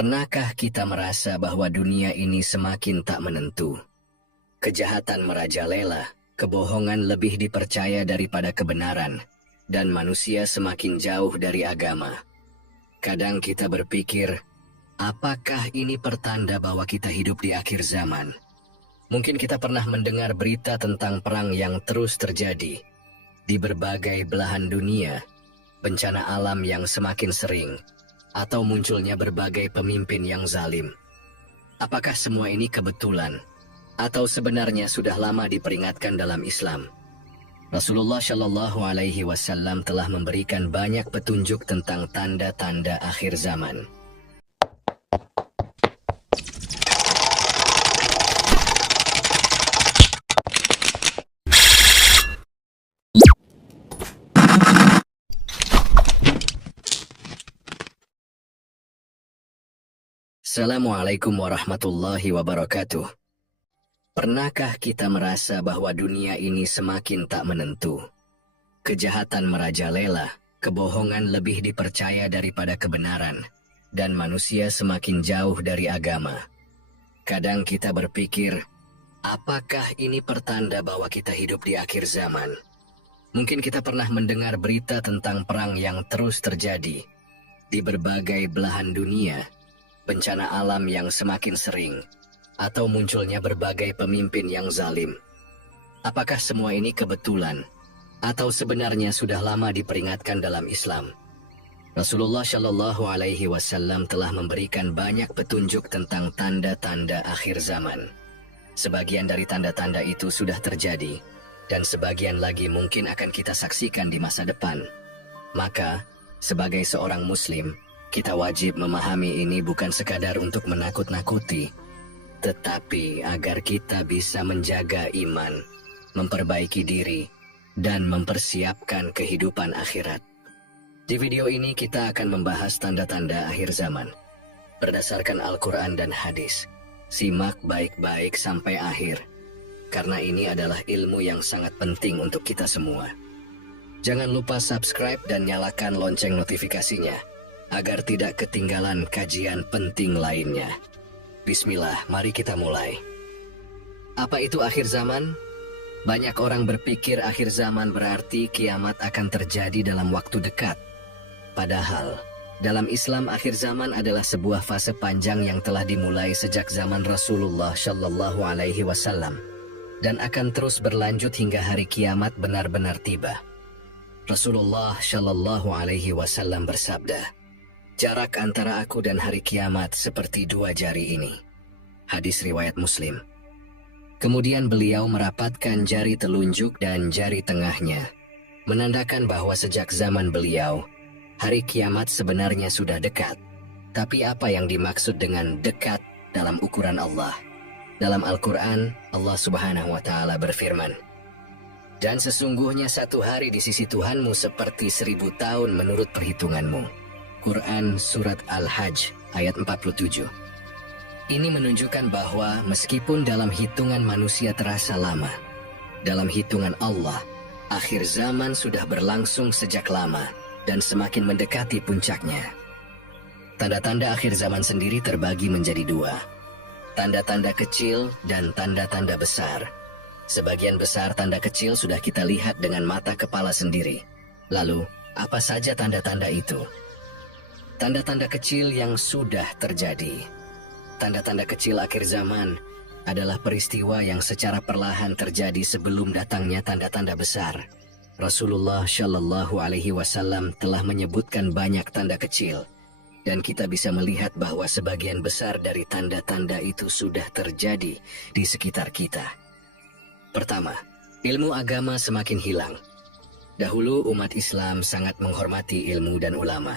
Pernahkah kita merasa bahwa dunia ini semakin tak menentu? Kejahatan merajalela, kebohongan lebih dipercaya daripada kebenaran, dan manusia semakin jauh dari agama. Kadang kita berpikir, apakah ini pertanda bahwa kita hidup di akhir zaman? Mungkin kita pernah mendengar berita tentang perang yang terus terjadi di berbagai belahan dunia, bencana alam yang semakin sering, atau munculnya berbagai pemimpin yang zalim. Apakah semua ini kebetulan, atau sebenarnya sudah lama diperingatkan dalam Islam? Rasulullah Shallallahu Alaihi Wasallam telah memberikan banyak petunjuk tentang tanda-tanda akhir zaman. Assalamualaikum warahmatullahi wabarakatuh. Pernahkah kita merasa bahwa dunia ini semakin tak menentu? Kejahatan merajalela, kebohongan lebih dipercaya daripada kebenaran, dan manusia semakin jauh dari agama. Kadang kita berpikir, apakah ini pertanda bahwa kita hidup di akhir zaman? Mungkin kita pernah mendengar berita tentang perang yang terus terjadi di berbagai belahan dunia, bencana alam yang semakin sering, atau munculnya berbagai pemimpin yang zalim. Apakah semua ini kebetulan, atau sebenarnya sudah lama diperingatkan dalam Islam? Rasulullah Shallallahu Alaihi Wasallam telah memberikan banyak petunjuk tentang tanda-tanda akhir zaman. Sebagian dari tanda-tanda itu sudah terjadi, dan sebagian lagi mungkin akan kita saksikan di masa depan. Maka, sebagai seorang Muslim, kita wajib memahami ini bukan sekadar untuk menakut-nakuti, tetapi agar kita bisa menjaga iman, memperbaiki diri, dan mempersiapkan kehidupan akhirat. Di video ini kita akan membahas tanda-tanda akhir zaman berdasarkan Al-Quran dan hadis. Simak baik-baik sampai akhir, karena ini adalah ilmu yang sangat penting untuk kita semua. Jangan lupa subscribe dan nyalakan lonceng notifikasinya, agar tidak ketinggalan kajian penting lainnya. Bismillah, mari kita mulai. Apa itu akhir zaman? Banyak orang berpikir akhir zaman berarti kiamat akan terjadi dalam waktu dekat. Padahal, dalam Islam akhir zaman adalah sebuah fase panjang yang telah dimulai sejak zaman Rasulullah Shallallahu Alaihi Wasallam dan akan terus berlanjut hingga hari kiamat benar-benar tiba. Rasulullah Shallallahu Alaihi Wasallam bersabda, "Jarak antara aku dan hari kiamat seperti dua jari ini." Hadis riwayat Muslim. Kemudian beliau merapatkan jari telunjuk dan jari tengahnya, menandakan bahwa sejak zaman beliau, hari kiamat sebenarnya sudah dekat. Tapi apa yang dimaksud dengan dekat dalam ukuran Allah? Dalam Al-Quran, Allah Subhanahu wa Ta'ala berfirman, "Dan sesungguhnya satu hari di sisi Tuhanmu seperti 1000 tahun menurut perhitunganmu." Quran Surat Al-Hajj ayat 47. Ini menunjukkan bahwa meskipun dalam hitungan manusia terasa lama, dalam hitungan Allah, akhir zaman sudah berlangsung sejak lama dan semakin mendekati puncaknya. Tanda-tanda akhir zaman sendiri terbagi menjadi dua: tanda-tanda kecil dan tanda-tanda besar. Sebagian besar tanda kecil sudah kita lihat dengan mata kepala sendiri. Lalu, apa saja tanda-tanda itu? Tanda-tanda kecil yang sudah terjadi. Tanda-tanda kecil akhir zaman adalah peristiwa yang secara perlahan terjadi sebelum datangnya tanda-tanda besar. Rasulullah Shallallahu Alaihi Wasallam telah menyebutkan banyak tanda kecil, dan kita bisa melihat bahwa sebagian besar dari tanda-tanda itu sudah terjadi di sekitar kita. Pertama, ilmu agama semakin hilang. Dahulu umat Islam sangat menghormati ilmu dan ulama.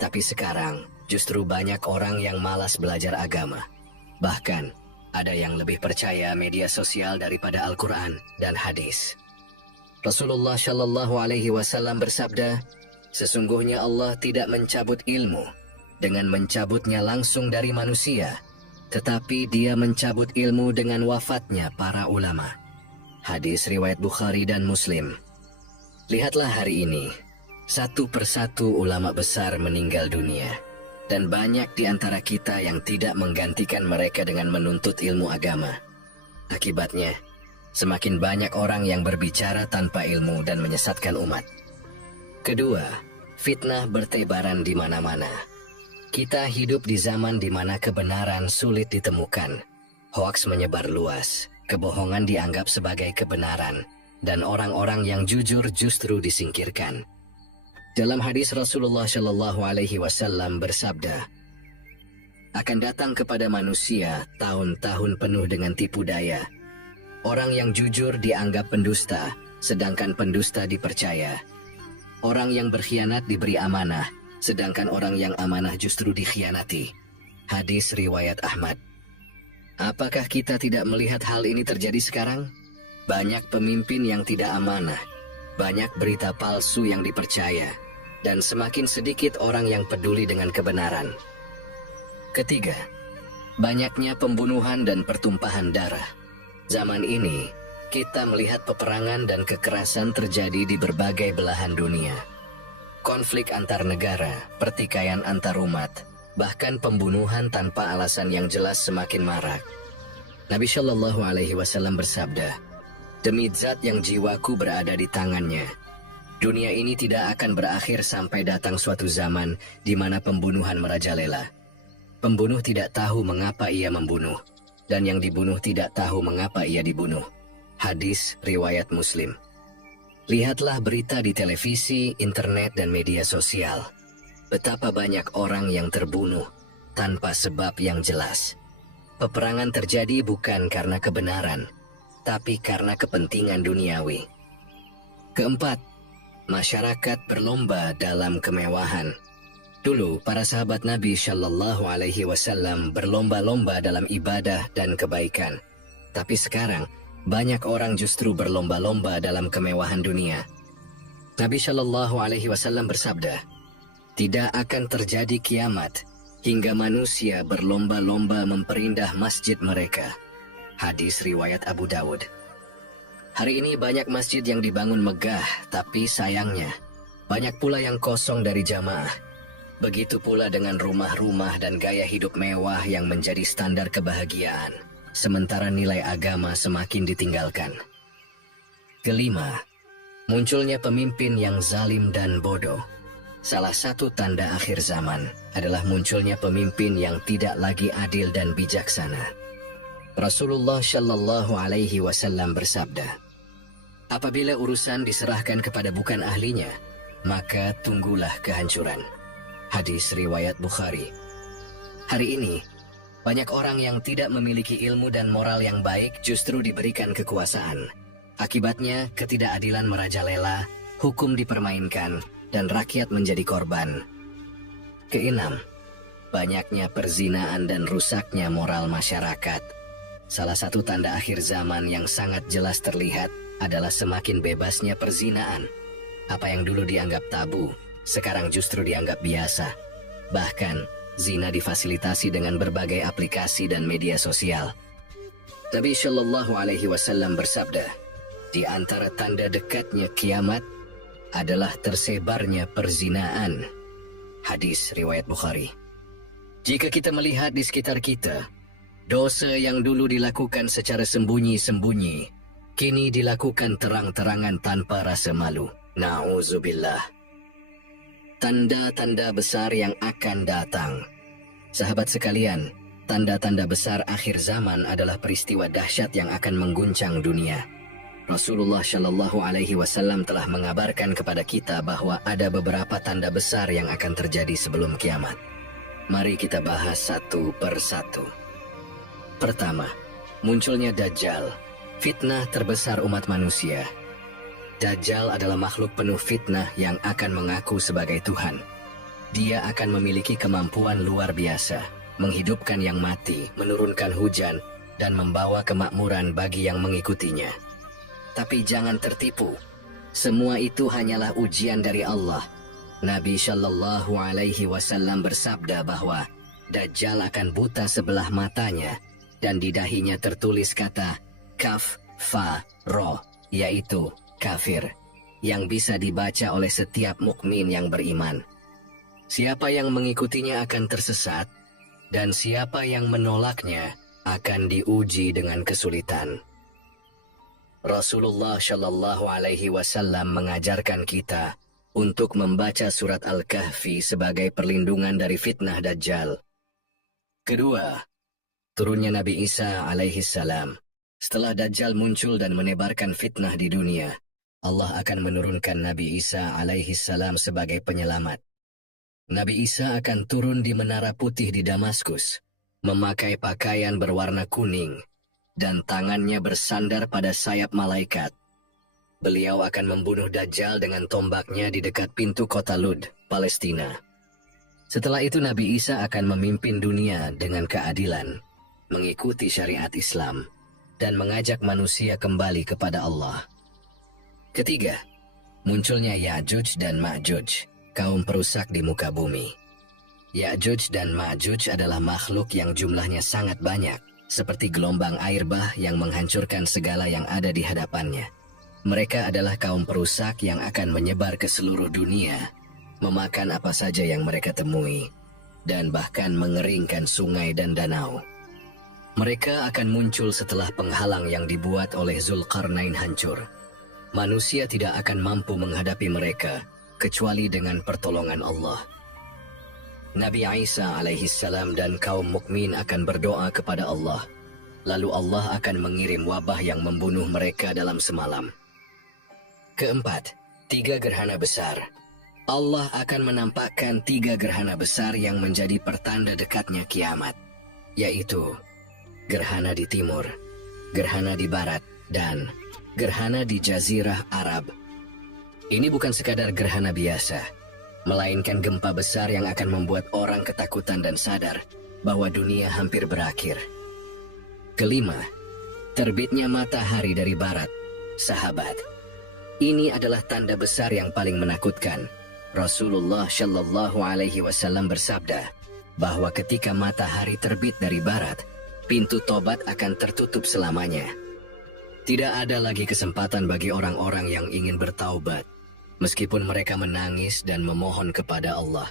Tapi sekarang, justru banyak orang yang malas belajar agama. Bahkan, ada yang lebih percaya media sosial daripada Al-Quran dan hadis. Rasulullah Shallallahu Alaihi Wasallam bersabda, "Sesungguhnya Allah tidak mencabut ilmu dengan mencabutnya langsung dari manusia, tetapi Dia mencabut ilmu dengan wafatnya para ulama." Hadis riwayat Bukhari dan Muslim. Lihatlah hari ini, satu persatu ulama besar meninggal dunia. Dan banyak di antara kita yang tidak menggantikan mereka dengan menuntut ilmu agama. Akibatnya, semakin banyak orang yang berbicara tanpa ilmu dan menyesatkan umat. Kedua, fitnah bertebaran di mana-mana. Kita hidup di zaman di mana kebenaran sulit ditemukan. Hoaks menyebar luas, kebohongan dianggap sebagai kebenaran, dan orang-orang yang jujur justru disingkirkan. Dalam hadis Rasulullah Shallallahu Alaihi Wasallam bersabda, akan datang kepada manusia tahun-tahun penuh dengan tipu daya. Orang yang jujur dianggap pendusta, sedangkan pendusta dipercaya. Orang yang berkhianat diberi amanah, sedangkan orang yang amanah justru dikhianati. Hadis riwayat Ahmad. Apakah kita tidak melihat hal ini terjadi sekarang? Banyak pemimpin yang tidak amanah. Banyak berita palsu yang dipercaya, dan semakin sedikit orang yang peduli dengan kebenaran. Ketiga, banyaknya pembunuhan dan pertumpahan darah. Zaman ini, kita melihat peperangan dan kekerasan terjadi di berbagai belahan dunia. Konflik antar negara, pertikaian antar umat, bahkan pembunuhan tanpa alasan yang jelas semakin marak. Nabi Shallallahu Alaihi Wasallam bersabda, demi zat yang jiwaku berada di tangannya, dunia ini tidak akan berakhir sampai datang suatu zaman di mana pembunuhan merajalela. Pembunuh tidak tahu mengapa ia membunuh, dan yang dibunuh tidak tahu mengapa ia dibunuh. Hadis riwayat Muslim. Lihatlah berita di televisi, internet, dan media sosial. Betapa banyak orang yang terbunuh tanpa sebab yang jelas. Peperangan terjadi bukan karena kebenaran, tapi karena kepentingan duniawi. Keempat, masyarakat berlomba dalam kemewahan. Dulu, para sahabat Nabi Shallallahu Alaihi Wasallam berlomba-lomba dalam ibadah dan kebaikan. Tapi sekarang, banyak orang justru berlomba-lomba dalam kemewahan dunia. Nabi Shallallahu Alaihi Wasallam bersabda, tidak akan terjadi kiamat hingga manusia berlomba-lomba memperindah masjid mereka. Hadis riwayat Abu Dawud. Hari ini banyak masjid yang dibangun megah, tapi sayangnya banyak pula yang kosong dari jamaah. Begitu pula dengan rumah-rumah dan gaya hidup mewah yang menjadi standar kebahagiaan, sementara nilai agama semakin ditinggalkan. Kelima, munculnya pemimpin yang zalim dan bodoh. Salah satu tanda akhir zaman adalah munculnya pemimpin yang tidak lagi adil dan bijaksana. Rasulullah Shallallahu Alaihi Wasallam bersabda, apabila urusan diserahkan kepada bukan ahlinya, maka tunggulah kehancuran. Hadis riwayat Bukhari. Hari ini, banyak orang yang tidak memiliki ilmu dan moral yang baik justru diberikan kekuasaan. Akibatnya, ketidakadilan merajalela, hukum dipermainkan, dan rakyat menjadi korban. Keenam, banyaknya perzinaan dan rusaknya moral masyarakat. Salah satu tanda akhir zaman yang sangat jelas terlihat adalah semakin bebasnya perzinaan. Apa yang dulu dianggap tabu, sekarang justru dianggap biasa. Bahkan, zina difasilitasi dengan berbagai aplikasi dan media sosial. Nabi Shallallahu Alaihi Wasallam bersabda, di antara tanda dekatnya kiamat adalah tersebarnya perzinaan. Hadis riwayat Bukhari. Jika kita melihat di sekitar kita, dosa yang dulu dilakukan secara sembunyi-sembunyi, kini dilakukan terang-terangan tanpa rasa malu. Na'udzubillah. Tanda-tanda besar yang akan datang. Sahabat sekalian, tanda-tanda besar akhir zaman adalah peristiwa dahsyat yang akan mengguncang dunia. Rasulullah Shallallahu Alaihi Wasallam telah mengabarkan kepada kita bahwa ada beberapa tanda besar yang akan terjadi sebelum kiamat. Mari kita bahas satu persatu. Pertama, munculnya Dajjal, fitnah terbesar umat manusia. Dajjal adalah makhluk penuh fitnah yang akan mengaku sebagai Tuhan. Dia akan memiliki kemampuan luar biasa, menghidupkan yang mati, menurunkan hujan, dan membawa kemakmuran bagi yang mengikutinya. Tapi jangan tertipu, semua itu hanyalah ujian dari Allah. Nabi Shallallahu Alaihi Wasallam bersabda bahwa Dajjal akan buta sebelah matanya, dan di dahinya tertulis kata Kaf, Fa, Ro, yaitu kafir, yang bisa dibaca oleh setiap mukmin yang beriman. Siapa yang mengikutinya akan tersesat, dan siapa yang menolaknya akan diuji dengan kesulitan. Rasulullah Shallallahu Alaihi Wasallam mengajarkan kita untuk membaca surat Al-Kahfi sebagai perlindungan dari fitnah Dajjal. Kedua, turunnya Nabi Isa alaihi salam. Setelah Dajjal muncul dan menebarkan fitnah di dunia, Allah akan menurunkan Nabi Isa alaihi salam sebagai penyelamat. Nabi Isa akan turun di menara putih di Damaskus, memakai pakaian berwarna kuning, dan tangannya bersandar pada sayap malaikat. Beliau akan membunuh Dajjal dengan tombaknya di dekat pintu kota Lud, Palestina. Setelah itu Nabi Isa akan memimpin dunia dengan keadilan, mengikuti syariat Islam, dan mengajak manusia kembali kepada Allah. Ketiga, munculnya Ya'juj dan Ma'juj, kaum perusak di muka bumi. Ya'juj dan Ma'juj adalah makhluk yang jumlahnya sangat banyak, seperti gelombang air bah yang menghancurkan segala yang ada di hadapannya. Mereka adalah kaum perusak yang akan menyebar ke seluruh dunia, memakan apa saja yang mereka temui, dan bahkan mengeringkan sungai dan danau. Mereka akan muncul setelah penghalang yang dibuat oleh Zulkarnain hancur. Manusia tidak akan mampu menghadapi mereka, kecuali dengan pertolongan Allah. Nabi Isa alaihissalam dan kaum mukmin akan berdoa kepada Allah. Lalu Allah akan mengirim wabah yang membunuh mereka dalam semalam. Keempat, 3 gerhana besar. Allah akan menampakkan 3 gerhana besar yang menjadi pertanda dekatnya kiamat, yaitu gerhana di timur, gerhana di barat, dan gerhana di Jazirah Arab. Ini bukan sekadar gerhana biasa, melainkan gempa besar yang akan membuat orang ketakutan dan sadar bahwa dunia hampir berakhir. Kelima, terbitnya matahari dari barat. Sahabat, ini adalah tanda besar yang paling menakutkan. Rasulullah Shallallahu Alaihi Wasallam bersabda bahwa ketika matahari terbit dari barat, pintu tobat akan tertutup selamanya. Tidak ada lagi kesempatan bagi orang-orang yang ingin bertaubat, meskipun mereka menangis dan memohon kepada Allah.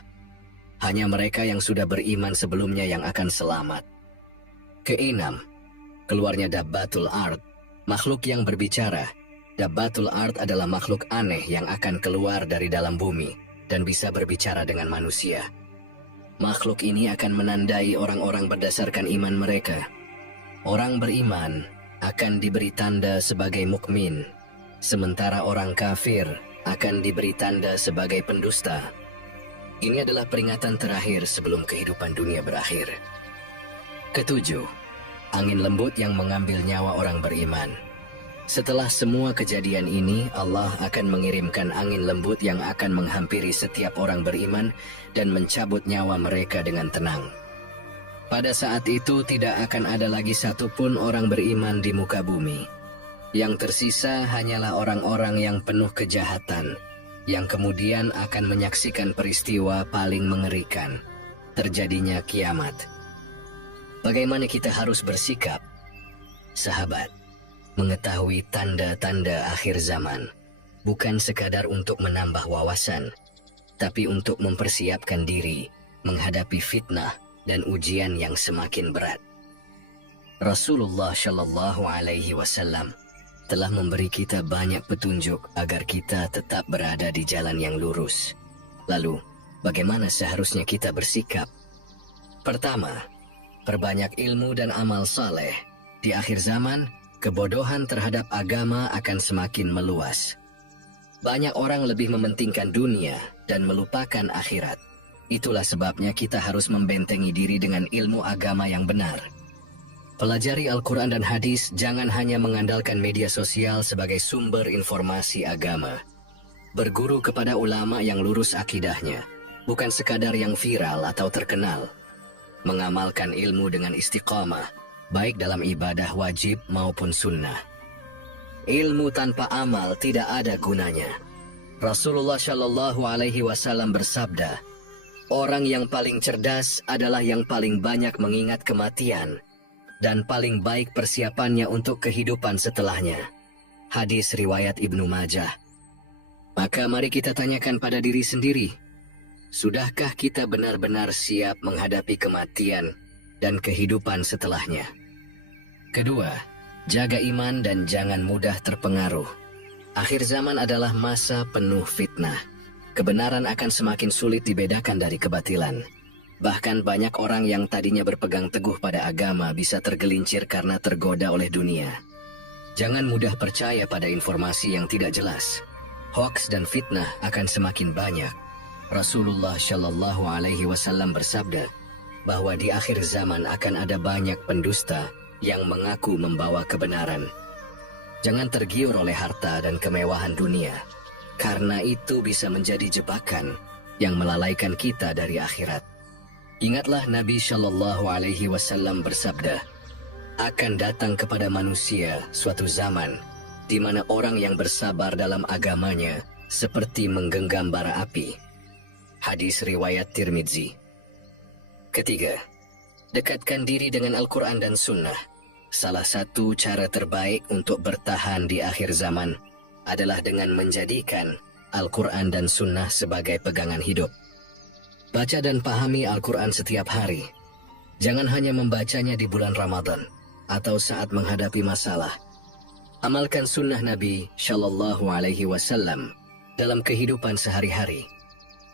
Hanya mereka yang sudah beriman sebelumnya yang akan selamat. Keenam, keluarnya Dabbatul Ard, makhluk yang berbicara. Dabbatul Ard adalah makhluk aneh yang akan keluar dari dalam bumi dan bisa berbicara dengan manusia. Makhluk ini akan menandai orang-orang berdasarkan iman mereka. Orang beriman akan diberi tanda sebagai mukmin, sementara orang kafir akan diberi tanda sebagai pendusta. Ini adalah peringatan terakhir sebelum kehidupan dunia berakhir. Ketujuh, angin lembut yang mengambil nyawa orang beriman. Setelah semua kejadian ini, Allah akan mengirimkan angin lembut yang akan menghampiri setiap orang beriman dan mencabut nyawa mereka dengan tenang. Pada saat itu tidak akan ada lagi satupun orang beriman di muka bumi. Yang tersisa hanyalah orang-orang yang penuh kejahatan, yang kemudian akan menyaksikan peristiwa paling mengerikan, terjadinya kiamat. Bagaimana kita harus bersikap? Sahabat, mengetahui tanda-tanda akhir zaman bukan sekadar untuk menambah wawasan, tapi untuk mempersiapkan diri menghadapi fitnah dan ujian yang semakin berat. Rasulullah Shallallahu Alaihi Wasallam telah memberi kita banyak petunjuk agar kita tetap berada di jalan yang lurus. Lalu, bagaimana seharusnya kita bersikap? Pertama, perbanyak ilmu dan amal saleh. Di akhir zaman, kebodohan terhadap agama akan semakin meluas. Banyak orang lebih mementingkan dunia dan melupakan akhirat. Itulah sebabnya kita harus membentengi diri dengan ilmu agama yang benar. Pelajari Al-Quran dan hadis, jangan hanya mengandalkan media sosial sebagai sumber informasi agama. Berguru kepada ulama yang lurus akidahnya, bukan sekadar yang viral atau terkenal. Mengamalkan ilmu dengan istiqamah, baik dalam ibadah wajib maupun sunnah. Ilmu tanpa amal tidak ada gunanya. Rasulullah Shallallahu Alaihi Wasallam bersabda, orang yang paling cerdas adalah yang paling banyak mengingat kematian dan paling baik persiapannya untuk kehidupan setelahnya. Hadis riwayat Ibnu Majah. Maka mari kita tanyakan pada diri sendiri, Sudahkah kita benar-benar siap menghadapi kematian dan kehidupan setelahnya? Kedua, jaga iman dan jangan mudah terpengaruh. Akhir zaman adalah masa penuh fitnah. Kebenaran akan semakin sulit dibedakan dari kebatilan. Bahkan banyak orang yang tadinya berpegang teguh pada agama bisa tergelincir karena tergoda oleh dunia. Jangan mudah percaya pada informasi yang tidak jelas. Hoaks dan fitnah akan semakin banyak. Rasulullah Shallallahu Alaihi Wasallam bersabda bahwa di akhir zaman akan ada banyak pendusta yang mengaku membawa kebenaran. Jangan tergiur oleh harta dan kemewahan dunia, karena itu bisa menjadi jebakan yang melalaikan kita dari akhirat. Ingatlah Nabi Shallallahu Alaihi Wasallam bersabda, akan datang kepada manusia suatu zaman di mana orang yang bersabar dalam agamanya seperti menggenggam bara api. Hadis riwayat Tirmidzi. Ketiga, dekatkan diri dengan Al-Quran dan Sunnah. Salah satu cara terbaik untuk bertahan di akhir zaman adalah dengan menjadikan Al-Quran dan Sunnah sebagai pegangan hidup. Baca dan pahami Al-Quran setiap hari. Jangan hanya membacanya di bulan Ramadan atau saat menghadapi masalah. Amalkan sunnah Nabi Shallallahu Alaihi Wasallam dalam kehidupan sehari-hari.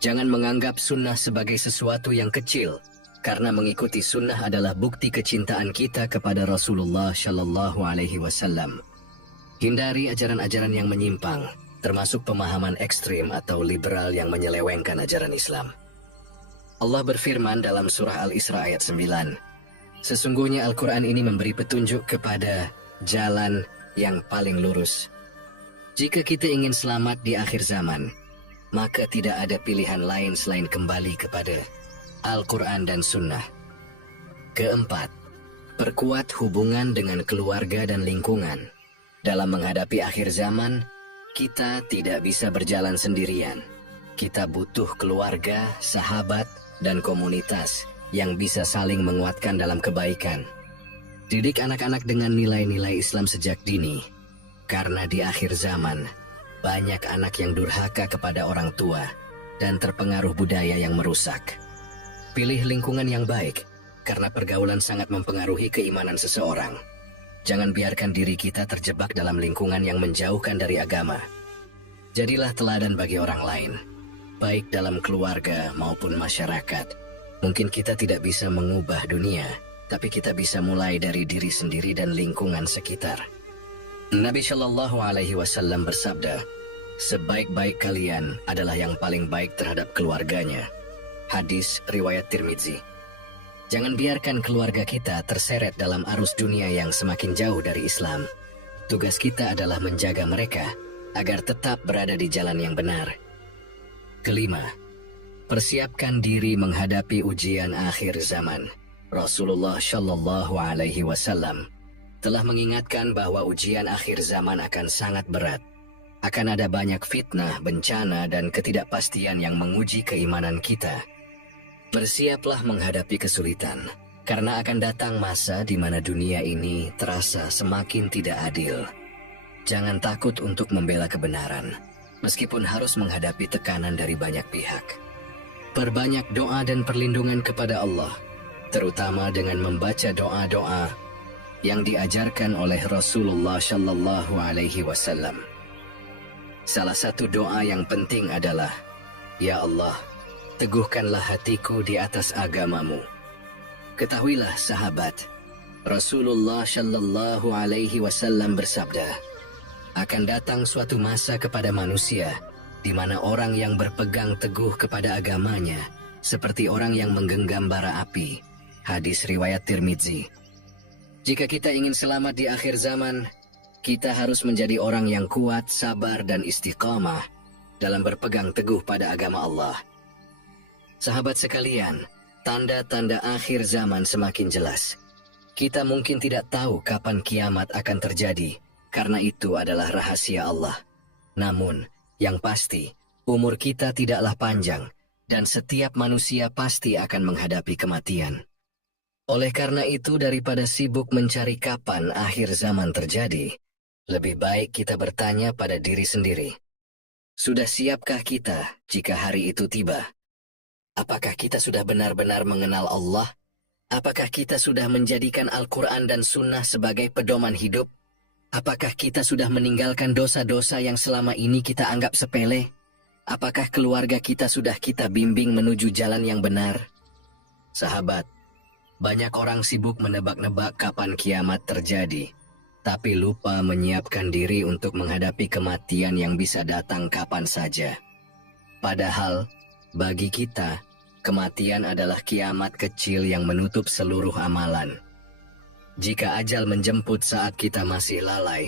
Jangan menganggap sunnah sebagai sesuatu yang kecil, karena mengikuti sunnah adalah bukti kecintaan kita kepada Rasulullah Shallallahu Alaihi Wasallam. Hindari ajaran-ajaran yang menyimpang, termasuk pemahaman ekstrim atau liberal yang menyelewengkan ajaran Islam. Allah berfirman dalam surah Al-Isra ayat 9, sesungguhnya Al-Quran ini memberi petunjuk kepada jalan yang paling lurus. Jika kita ingin selamat di akhir zaman, maka tidak ada pilihan lain selain kembali kepada Al-Quran dan Sunnah. Keempat, perkuat hubungan dengan keluarga dan lingkungan. Dalam menghadapi akhir zaman, kita tidak bisa berjalan sendirian. Kita butuh keluarga, sahabat, dan komunitas yang bisa saling menguatkan dalam kebaikan. Didik anak-anak dengan nilai-nilai Islam sejak dini, karena di akhir zaman, banyak anak yang durhaka kepada orang tua dan terpengaruh budaya yang merusak. Pilih lingkungan yang baik, karena pergaulan sangat mempengaruhi keimanan seseorang. Jangan biarkan diri kita terjebak dalam lingkungan yang menjauhkan dari agama. Jadilah teladan bagi orang lain, baik dalam keluarga maupun masyarakat. Mungkin kita tidak bisa mengubah dunia, tapi kita bisa mulai dari diri sendiri dan lingkungan sekitar. Nabi Shallallahu Alaihi Wasallam bersabda, sebaik-baik kalian adalah yang paling baik terhadap keluarganya. Hadis riwayat Tirmidzi. Jangan biarkan keluarga kita terseret dalam arus dunia yang semakin jauh dari Islam. Tugas kita adalah menjaga mereka agar tetap berada di jalan yang benar. Kelima, persiapkan diri menghadapi ujian akhir zaman. Rasulullah Shallallahu Alaihi Wasallam telah mengingatkan bahwa ujian akhir zaman akan sangat berat. Akan ada banyak fitnah, bencana, dan ketidakpastian yang menguji keimanan kita. Bersiaplah menghadapi kesulitan, karena akan datang masa di mana dunia ini terasa semakin tidak adil. Jangan takut untuk membela kebenaran, meskipun harus menghadapi tekanan dari banyak pihak. Perbanyak doa dan perlindungan kepada Allah, terutama dengan membaca doa-doa yang diajarkan oleh Rasulullah Shallallahu Alaihi Wasallam. Salah satu doa yang penting adalah, Ya Allah, teguhkanlah hatiku di atas agamamu. Ketahuilah sahabat, Rasulullah Shallallahu Alaihi Wasallam bersabda, akan datang suatu masa kepada manusia di mana orang yang berpegang teguh kepada agamanya seperti orang yang menggenggam bara api. Hadis riwayat Tirmidzi. Jika kita ingin selamat di akhir zaman, kita harus menjadi orang yang kuat, sabar, dan istiqamah dalam berpegang teguh pada agama Allah. Sahabat sekalian, tanda-tanda akhir zaman semakin jelas. Kita mungkin tidak tahu kapan kiamat akan terjadi, karena itu adalah rahasia Allah. Namun, yang pasti, umur kita tidaklah panjang, dan setiap manusia pasti akan menghadapi kematian. Oleh karena itu, daripada sibuk mencari kapan akhir zaman terjadi, lebih baik kita bertanya pada diri sendiri. Sudah siapkah kita jika hari itu tiba? Apakah kita sudah benar-benar mengenal Allah? Apakah kita sudah menjadikan Al-Quran dan Sunnah sebagai pedoman hidup? Apakah kita sudah meninggalkan dosa-dosa yang selama ini kita anggap sepele? Apakah keluarga kita sudah kita bimbing menuju jalan yang benar? Sahabat, banyak orang sibuk menebak-nebak kapan kiamat terjadi, tapi lupa menyiapkan diri untuk menghadapi kematian yang bisa datang kapan saja. Padahal, bagi kita, kematian adalah kiamat kecil yang menutup seluruh amalan. Jika ajal menjemput saat kita masih lalai,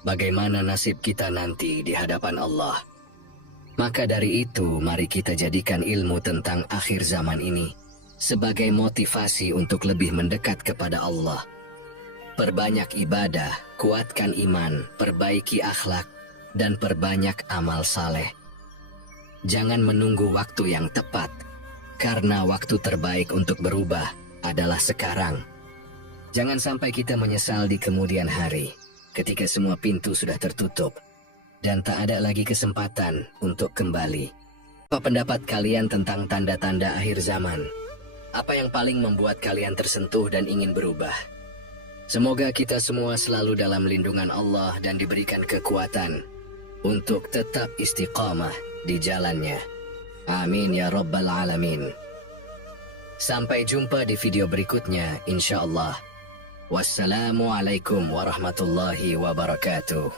bagaimana nasib kita nanti di hadapan Allah? Maka dari itu, mari kita jadikan ilmu tentang akhir zaman ini sebagai motivasi untuk lebih mendekat kepada Allah. Perbanyak ibadah, kuatkan iman, perbaiki akhlak, dan perbanyak amal saleh. Jangan menunggu waktu yang tepat, karena waktu terbaik untuk berubah adalah sekarang. Jangan sampai kita menyesal di kemudian hari, ketika semua pintu sudah tertutup, dan tak ada lagi kesempatan untuk kembali. Apa pendapat kalian tentang tanda-tanda akhir zaman? Apa yang paling membuat kalian tersentuh dan ingin berubah? Semoga kita semua selalu dalam lindungan Allah dan diberikan kekuatan untuk tetap istiqamah di jalannya. Amin ya Rabbal Alamin. Sampai jumpa di video berikutnya, insyaAllah. Wassalamualaikum warahmatullahi wabarakatuh.